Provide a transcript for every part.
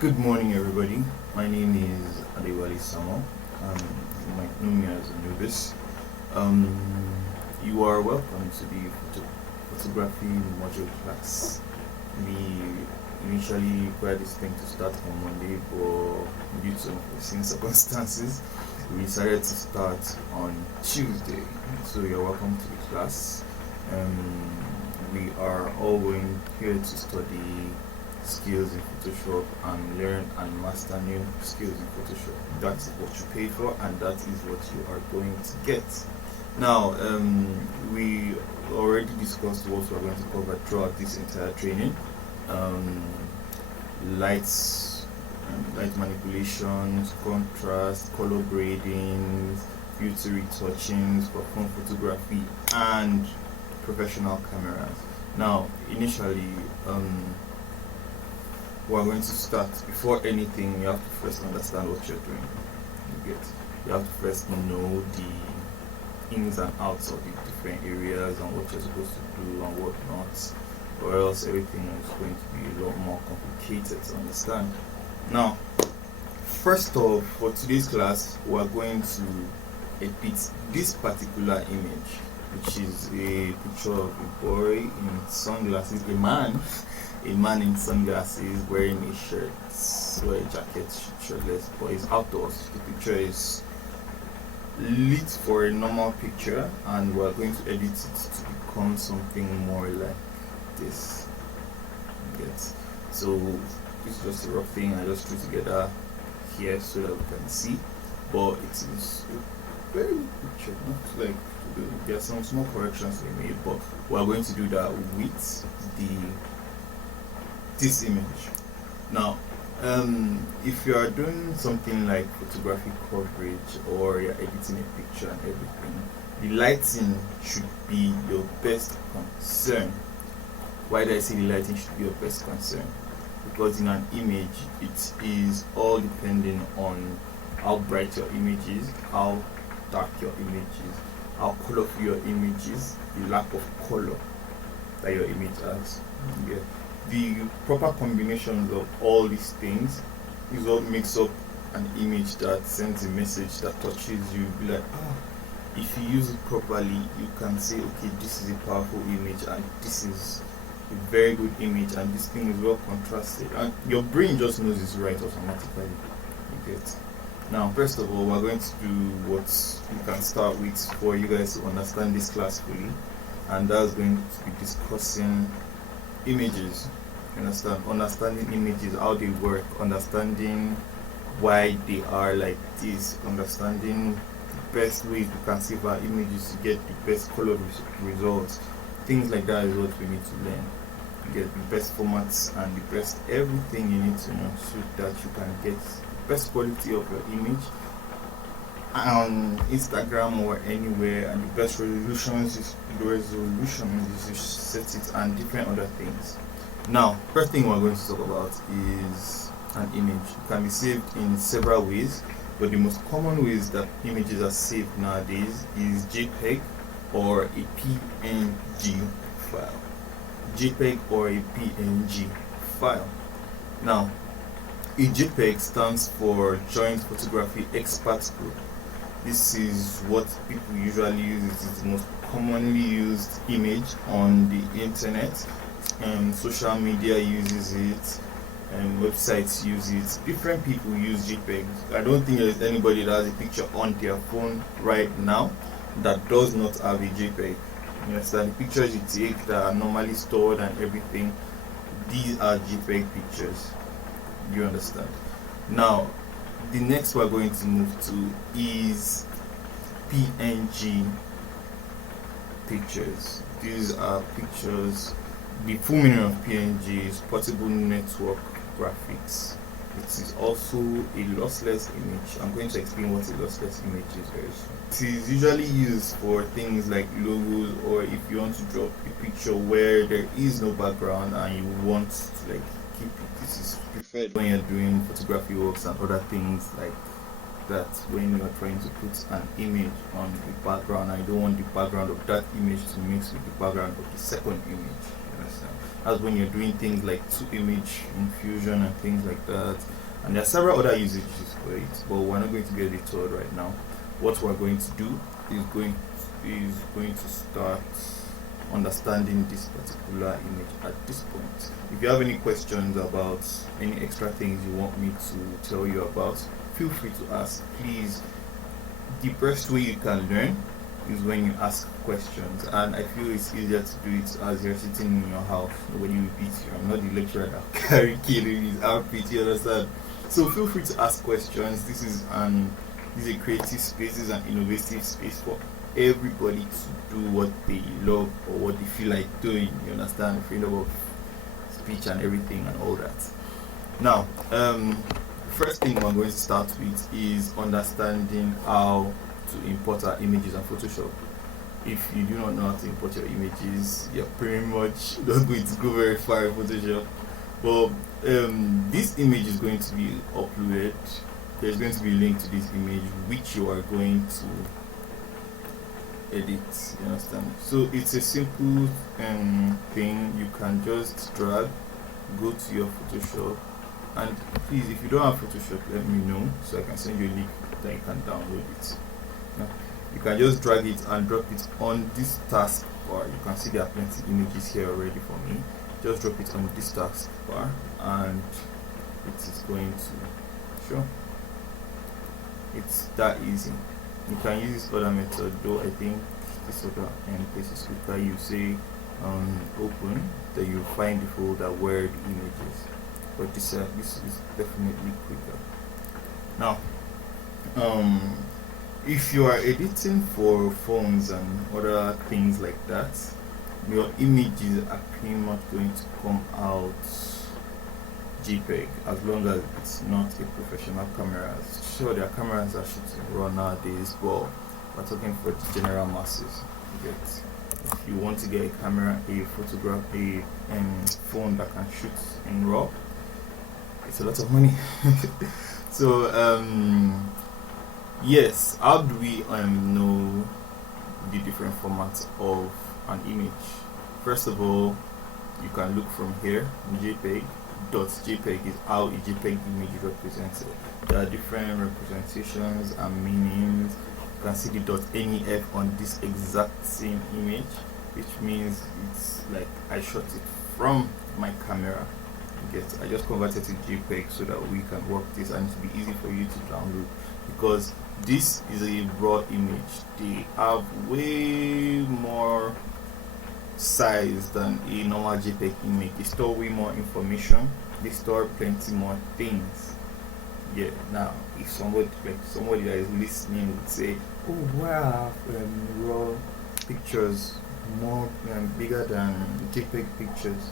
Good morning, everybody. My name is Adewale Samo. You might know me as Anubis. Um, you are welcome to the photography module class. We initially required this thing to start on Monday, but due to unforeseen circumstances, we decided to start on Tuesday. So you're welcome to the class. We are all going here to study skills in Photoshop and learn and master new skills in Photoshop. That's what you pay for, and that is what you are going to get. Now, we already discussed what we're going to cover throughout this entire training. Lights, light manipulations, contrast, color grading, filter retouchings for phone photography, and professional cameras. Now, initially, we're going to start. Before anything, you have to first understand what you're doing. You have to first know the ins and outs of the different areas and what you're supposed to do and what not, or else everything is going to be a lot more complicated to understand. Now, first off, for today's class, we're going to edit this particular image, which is a picture of a boy in sunglasses, a man in sunglasses wearing a shirt or a jacket, shirtless, but it's outdoors. The picture is lit for a normal picture, and we're going to edit it to become something more like this. So this is just a rough thing I just threw together here so that we can see, but it is a very good picture. Not like there are some small corrections we made, but we're going to do that with this image. Now, if you are doing something like photography coverage or you're editing a picture and everything, the lighting should be your best concern. Why do I say the lighting should be your best concern? Because in an image, it is all depending on how bright your image is, how dark your image is, how colorful your image is, the lack of color that your image has. Yeah. The proper combinations of all these things is what makes up an image that sends a message that touches you. Be like, if you use it properly, you can say, okay, this is a powerful image, and this is a very good image, and this thing is well contrasted, and your brain just knows it's right automatically. You get. Now, first of all, we're going to do what we can start with for you guys to understand this class fully, and that's going to be discussing images. Understanding images, how they work, understanding why they are like this, understanding the best ways we can save our images to get the best color results. Things like that is what we need to learn. You get the best formats and the best everything you need to know so that you can get the best quality of your image on Instagram or anywhere, and the best resolutions is you set it, and different other things. Now, first thing we're going to talk about is an image. It can be saved in several ways, but the most common ways that images are saved nowadays is JPEG or a PNG file. JPEG or a PNG file. Now, a JPEG stands for Joint Photography Experts Group. This is what people usually use. It is the most commonly used image on the internet. Social media uses it, and websites use it. Different people use JPEG. I don't think there's anybody that has a picture on their phone right now that does not have a JPEG. You understand? The pictures you take that are normally stored and everything, these are JPEG pictures. You understand? Now, the next we're going to move to is PNG pictures. These are pictures. The full meaning of PNG is Portable Network Graphics. It is also a lossless image. I'm going to explain what a lossless image is very soon. It is usually used for things like logos, or if you want to drop a picture where there is no background and you want to keep it. This is preferred when you're doing photography works and other things like that, when you're trying to put an image on the background and you don't want the background of that image to mix with the background of the second image. You understand? That's when you're doing things like 2 image infusion and things like that. And there are several other usages for it, but we're not going to get into it right now. What we're going to do is going to start understanding this particular image at this point. If you have any questions about any extra things you want me to tell you about, feel free to ask. Please, the best way you can learn is when you ask questions, and I feel it's easier to do it as you're sitting in your house. Nobody will beat you. I'm not the lecturer that carry killing his outfit, you understand? So feel free to ask questions. This is a creative space, this is an innovative space for everybody to do what they love or what they feel like doing. You understand? Freedom of speech and everything and all that. Now, first thing we're going to start with is understanding how to import our images on Photoshop. If you do not know how to import your images, you're pretty much not going to go very far in Photoshop. But this image is going to be uploaded. There's going to be a link to this image which you are going to edit. You understand? So it's a simple thing. You can just drag, go to your Photoshop, and please, if you don't have Photoshop, let me know so I can send you a link that you can download it. Now, you can just drag it and drop it on this taskbar. You can see there are plenty images here already for me. Just drop it on this taskbar and it is going to show. It's that easy. You can use this other method, though I think this other place is quicker. You say open, then you find the folder where the image is. But this is definitely quicker. Now, if you are editing for phones and other things like that, your images are pretty much going to come out JPEG, as long as it's not a professional camera. Sure, there are cameras that shoot raw nowadays, but we're talking for the general masses. You get, if you want to get a camera, a photograph, a phone that can shoot in raw, it's a lot of money. So yes, how do we know the different formats of an image? First of all, you can look from here. JPEG. .jpeg is how a JPEG image is represented. There are different representations and meanings. You can see the .nef on this exact same image, which means it's like I shot it from my camera. I just converted to JPEG so that we can work this and it will be easy for you to download, because this is a raw image. They have way more size than a normal JPEG image. They store way more information. They store plenty more things. Yeah. Now, if somebody that is listening would say, "Oh wow, raw pictures more bigger than JPEG pictures."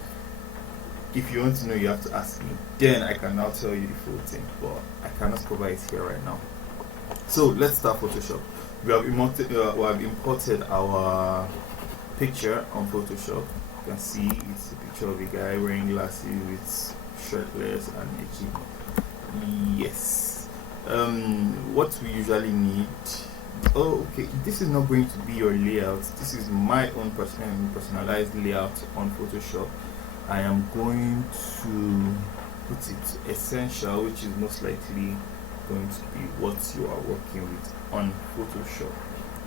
If you want to know, you have to ask me. Then I can now tell you the full thing, but I cannot cover it here right now. So let's start Photoshop. We have imported our picture on Photoshop. You can see it's a picture of a guy wearing glasses with shirtless and edgy. Yes. What we usually need. Oh, okay. This is not going to be your layout. This is my own personalized layout on Photoshop. I am going to put it essential, which is most likely going to be what you are working with on Photoshop.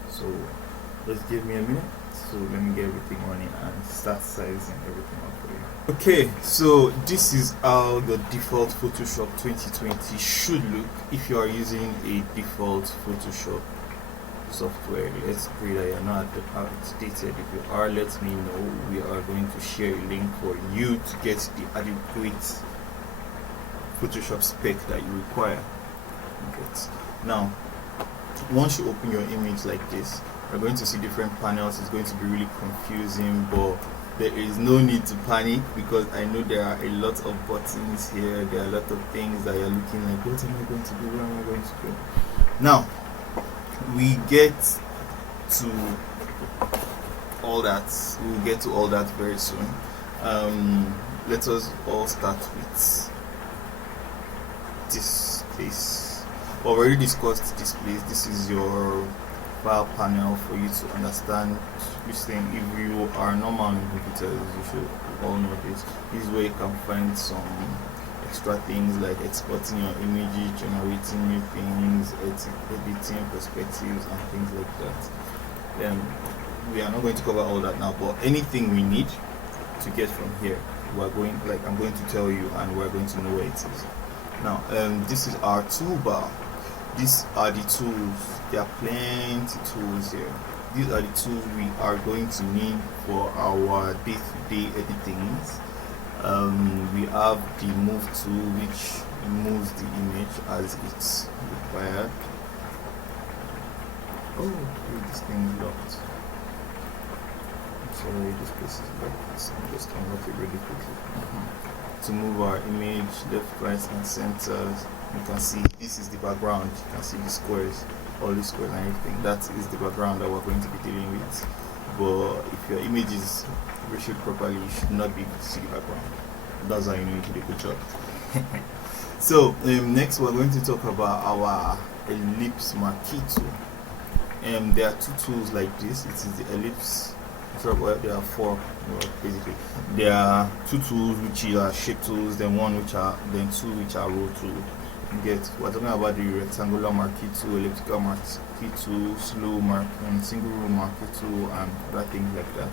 So just give me a minute. So let me get everything running and start sizing everything up for you. Okay, so this is how the default Photoshop 2020 should look if you are using a default Photoshop software. Let's pray that you're not outdated. If you are, let me know. We are going to share a link for you to get the adequate Photoshop spec that you require. Okay. Now, once you open your image like this, you're going to see different panels. It's going to be really confusing, but there is no need to panic, because I know there are a lot of buttons here. There are a lot of things that you're looking like, what am I going to do? What am I going to do? Now, we get to all that. We'll get to all that very soon. Let us all start with this place. We've already discussed this place. This is your file panel for you to understand this thing. If you are normal visitors, you should all know this. This is where you can find some extra things like exporting your images, generating new things, editing perspectives and things like that. We are not going to cover all that now, but anything we need to get from here, I'm going to tell you, and we're going to know where it is. Now, this is our toolbar. These are the tools. There are plenty tools here. These are the tools we are going to need for our day-to-day editings. We have the move tool, which moves the image as it's required. Oh, this thing is locked. Sorry, this place is locked. So I'm just unlock it really quickly. To move our image left, right, and center, you can see this is the background. You can see the squares, all the squares and everything. That is the background that we're going to be dealing with. But if your image is ratioed properly, you should not be able to see the background. That's how you know you did a good job. So next we're going to talk about our ellipse marquee tool. There are two tools like this. It is the ellipse. There are four basically. There are two tools which are shape tools, then two which are row tools. We're talking about the rectangular marquee tool, elliptical marquee tool, slow marquee, single row marquee tool, and other things like that.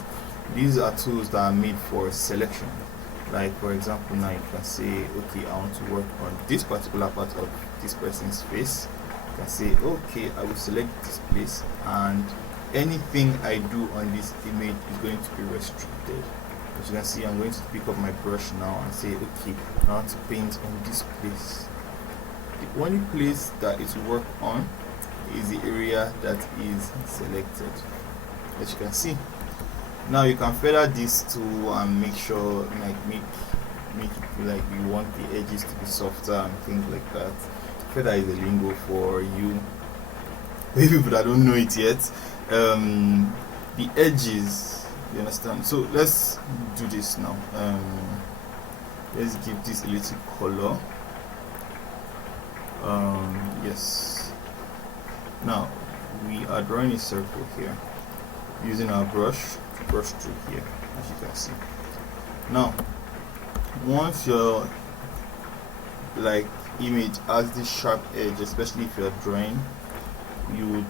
These are tools that are made for selection. Like for example, now you can say, okay, I want to work on this particular part of this person's face. You can say, okay, I will select this place, and anything I do on this image is going to be restricted. As you can see, I'm going to pick up my brush now and say, okay, I want to paint on this place. The only place that it will work on is the area that is selected. As you can see, now you can feather this tool and make sure, make it feel like you want the edges to be softer and things like that. Feather is a lingo for you people that don't know it yet. The edges, you understand? So let's do this now. Let's give this a little color. Yes. Now we are drawing a circle here using our brush through here, as you can see. Now once your image has this sharp edge, especially if you're drawing,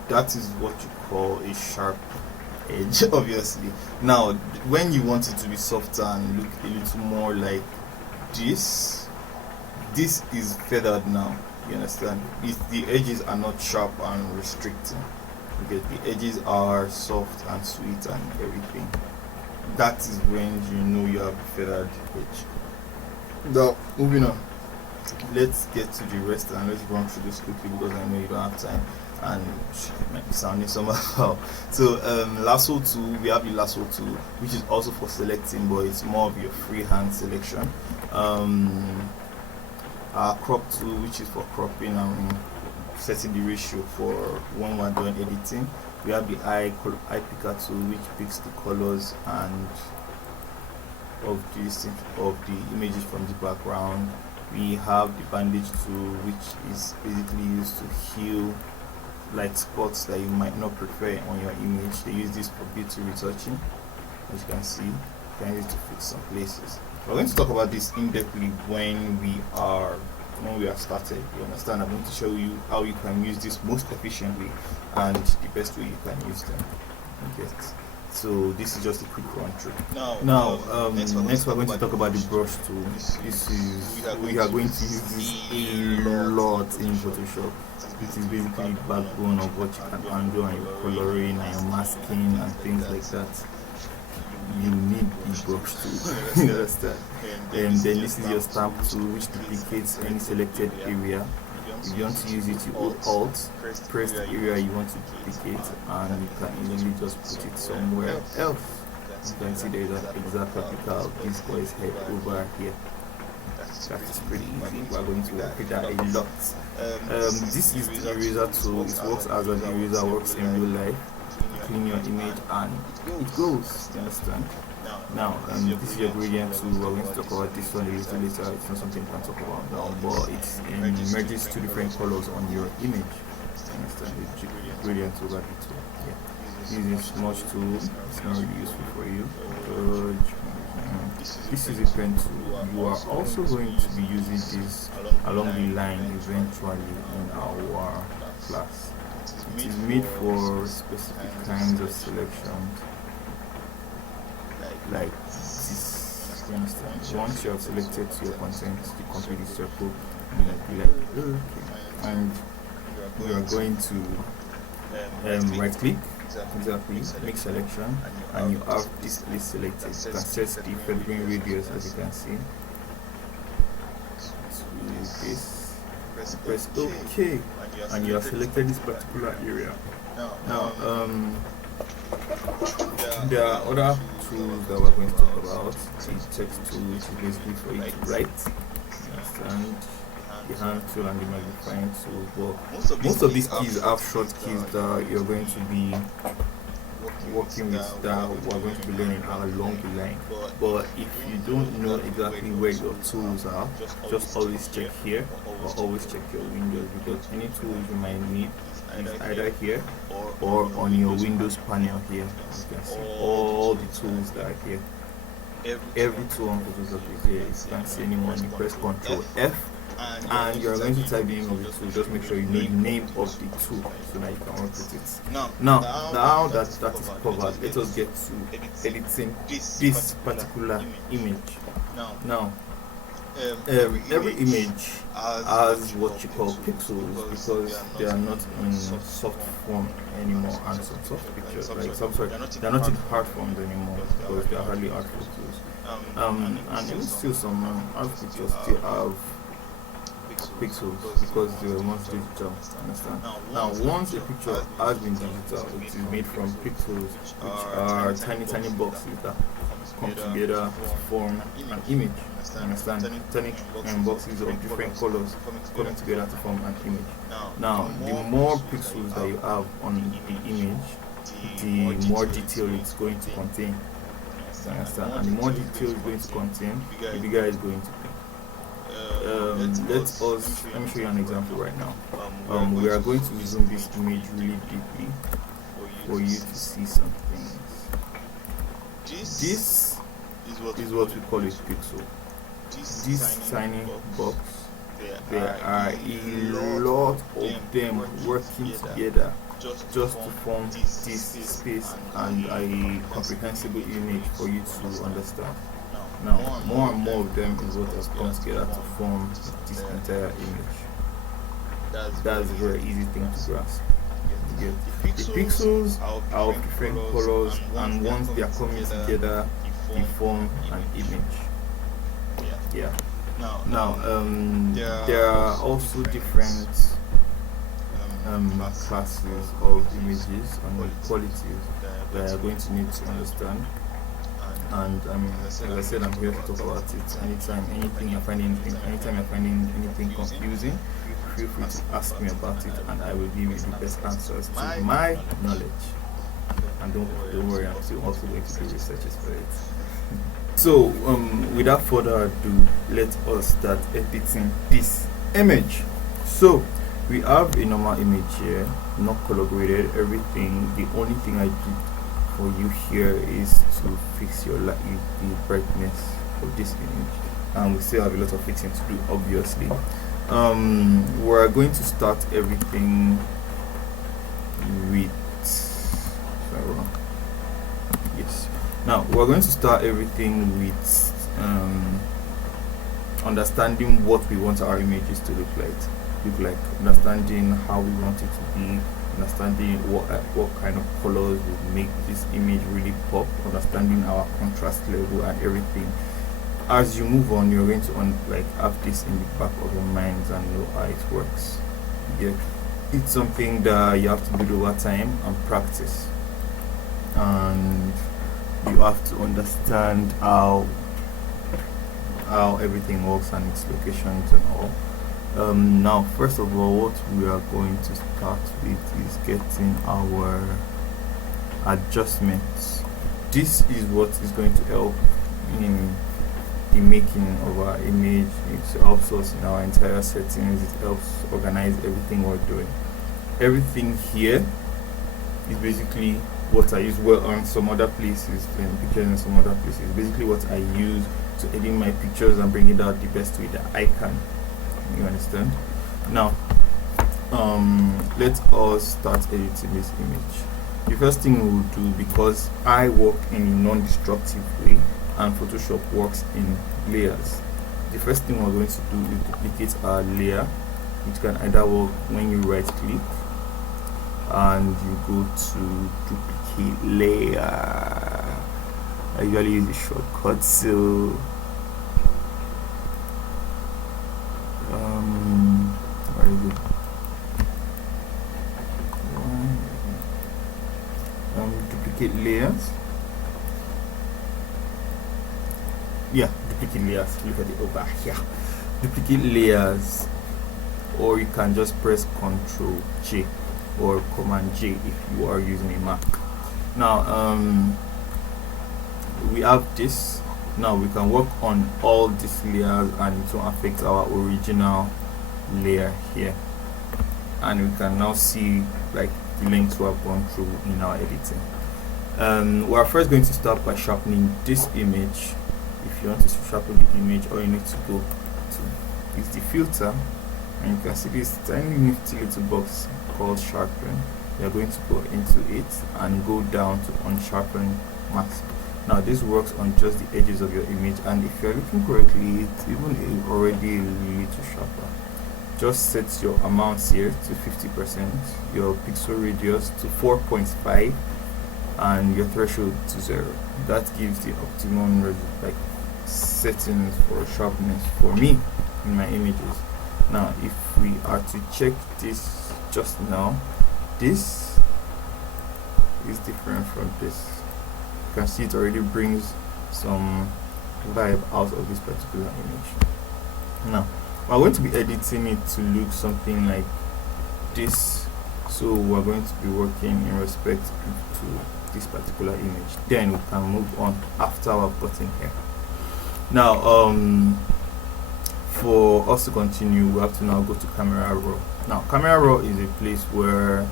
that is what you call a sharp edge obviously. Now when you want it to be softer and look a little more like this is feathered now. You understand? The edges are not sharp and restricting, because the edges are soft and sweet and everything. That is when you know you have a feathered edge. Now moving on, let's get to the rest and let's run through this quickly because I know you don't have time and it might be sounding somehow. So lasso tool, we have the lasso tool, which is also for selecting, but it's more of your freehand selection. Our crop tool, which is for cropping and setting the ratio for when we're doing editing. We have the eye picker tool, which picks the colors and of the images from the background. We have the bandage tool, which is basically used to heal like spots that you might not prefer on your image. They use this for beauty retouching. As you can see, you can use it to fix some places. We're going to talk about this in-depthly when we are started. You understand? I'm going to show you how you can use this most efficiently and the best way you can use them. Okay. So this is just a quick run through. Now, next we're going to talk about the brush tool. We are going to use this a lot in Photoshop. This is basically the backbone of what you can handle and your coloring and your masking and things like that. You need the brush tool. You understand? And then this is your stamp tool, which duplicates any selected area. If you want to use it, you hold Alt, press the area you want to duplicate, and you can easily just put it somewhere else. You can see there is an exact replica of this boy's head over here. That is pretty easy. We are going to work with that a lot. This is the eraser tool. It works as an eraser works in real life. Clean your image and it goes. You understand? Now, this is your gradient tool. We're going to talk about this one a little later. It's not something we can talk about now, but it merges two different colors on your image. understand the gradient over the tool. Yeah. Using smudge tool is not really useful for you. This is a pen tool. You are also going to be using this along the line eventually in our class. It is made for specific kinds of selection, like this. You understand? Once you have selected your content, you complete the circle, and you'll be like, okay. And we are going to right click, exactly, make selection, and you have this place selected. You can set the federing radius, as you can see, to this. Press OK, and you have selected this particular area. Now, there are other tools that we're going to talk about. The text tool, which is basically for you to write, and the hand tool and the magnifying tool. But most of these keys have short keys that you're going to be working with, that we're going to be learning along the line. But if you don't know exactly where your tools are, just always check here, or always check your windows, because any tools you might need is either here or on your Windows panel here. You can see all the tools that are here. Every tool on Photoshop is here. You can't see anyone. You press Ctrl F, and you're going to type the name of the tool. Just make sure you know the name of the tool so that you can work with it. Now that is covered, let us get to editing this particular image. Now, every image has what you call pixels, because they are not in soft form anymore, and some soft pictures, like they're not in hard forms anymore, because they are hardly hard photos. And even still some hard pictures still have pixels because they were once digital. Understand? Now, once a picture has been digital, it is made from pixels, which are tiny boxes that come together to form an image. Understand? Tiny boxes of different colors coming together to form an image. Now, the more pixels that you have on the image, the more detail it's going to contain. Understand? And the more detail it's going to contain, the bigger it's going to be. Let me show you an example right now. We are going to zoom this image really deeply for you to see some things. This is what we call a pixel. This tiny box, there are a lot of them working together just to form this space and a comprehensible image for you to understand. Now, more and more of them is what has come together to form this entire image. That's a very easy thing to grasp. The pixels are of different colors, and once they are coming together, they form an image. Yeah. Now, there are also different classes of images and qualities that are going to need to understand. And as I said, I'm here to talk about it. Anytime you're finding anything confusing, feel free to ask me about it, and I will give you the best answers to my knowledge. And don't worry, I'm still also going to do researches for it. So, without further ado, let us start editing this image. So, we have a normal image here, not color graded, everything. The only thing I did for you here is to fix the brightness of this image, and we still have a lot of fixing to do, obviously. We're going to start everything with now we're going to start everything with understanding what we want our images to look like, understanding how we want it to be, understanding what kind of colors will make this image really pop, understanding our contrast level and everything. As you move on, you're going to have this in the back of your minds and know how it works. Yeah, it's something that you have to do over time and practice, and you have to understand how everything works and its locations and all. Now, first of all, what we are going to start with is getting our adjustments. This is what is going to help in the making of our image. It helps us in our entire settings. It helps organize everything we're doing. everything here is basically what I use well on some other places, pictures in some other places. Basically what I use to edit my pictures and bring it out the best way that I can. You understand? Now let us start editing this image. The first thing we will do, because I work in a non-destructive way and Photoshop works in layers, the first thing we're going to do is duplicate our layer, which can either work when you right click and you go to duplicate layer. I usually use the shortcut, so where is it? Duplicate layers. Yeah, duplicate layers. Look at it over here. Duplicate layers, or you can just press Ctrl J or Command J if you are using a Mac. Now we have this. Now we can work on all these layers and it will affect our original layer here, and we can now see like the lengths we have gone through in our editing. We are first going to start by sharpening this image. If you want to sharpen the image, all you need to go to is the filter, and you can see this tiny nifty little box called sharpen. You are going to go into it and go down to unsharpen mask. Now this works on just the edges of your image, and if you are looking correctly, it's even already a little sharper. Just set your amounts here to 50%, your pixel radius to 4.5, and your threshold to 0. That gives the optimum like settings for sharpness for me in my images. Now if we are to check this just now, this is different from this. You can see it already brings some vibe out of this particular image. Now we're going to be editing it to look something like this, so we're going to be working in respect to this particular image. Then we can move on after our button here. Now for us to continue, we have to now go to Camera Raw. Now Camera Raw is a place where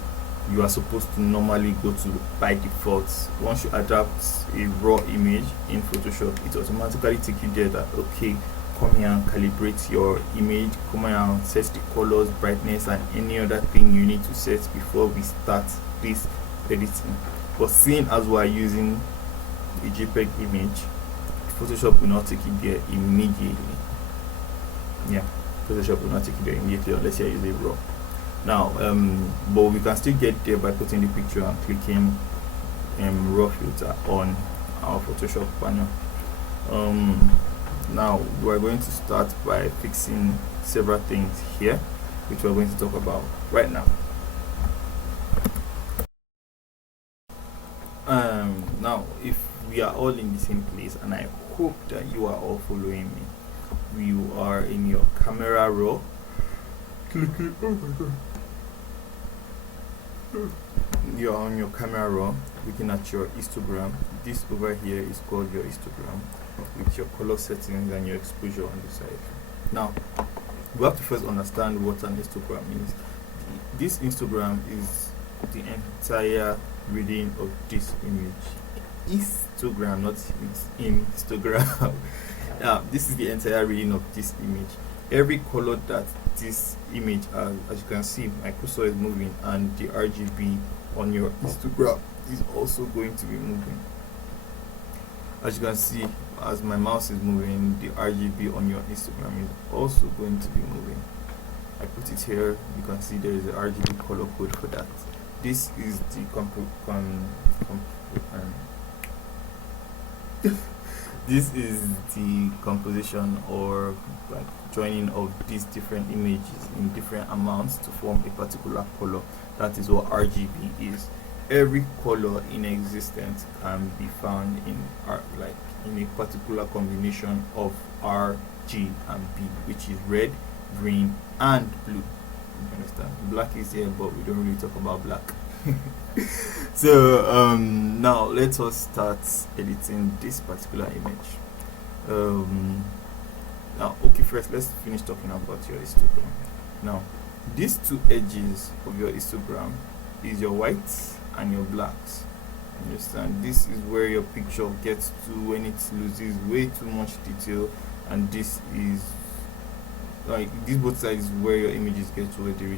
you are supposed to normally go to by default. Once you adapt a raw image in Photoshop, it automatically takes you there that okay, come here and calibrate your image, come here and set the colors, brightness, and any other thing you need to set before we start this editing. But seeing as we are using a JPEG image, Photoshop will not take it there immediately. Yeah, Photoshop will not take it there immediately unless you're using raw. Now but we can still get there by putting the picture and clicking raw filter on our Photoshop panel. Now we're going to start by fixing several things here, which we're going to talk about right now. Now if we are all in the same place, and I hope that you are all following me, you are in your Camera Raw. Clicking, oh my god. You are on your Camera Raw, looking at your histogram. This over here is called your histogram, with your color settings and your exposure on the side. Now we have to first understand what an histogram is. This histogram is the entire reading of this image. Histogram, not Instagram. This is the entire reading of this image. Every color that this image has, as you can see, my cursor is moving, and the RGB on your histogram is also going to be moving. As you can see, as my mouse is moving, the RGB on your histogram is also going to be moving. I put it here. You can see there is a RGB color code for that. This is the this is the composition or like joining of these different images in different amounts to form a particular color. That is what RGB is. Every color in existence can be found in in a particular combination of R, G, and B, which is red, green, and blue. You understand? Black is here, but we don't really talk about black. So now let us start editing this particular image. Now okay, first let's finish talking about your histogram. Now These two edges of your histogram is your whites and your blacks. Understand? This is where your picture gets to when it loses way too much detail, and this is like these both sides where your images get to where they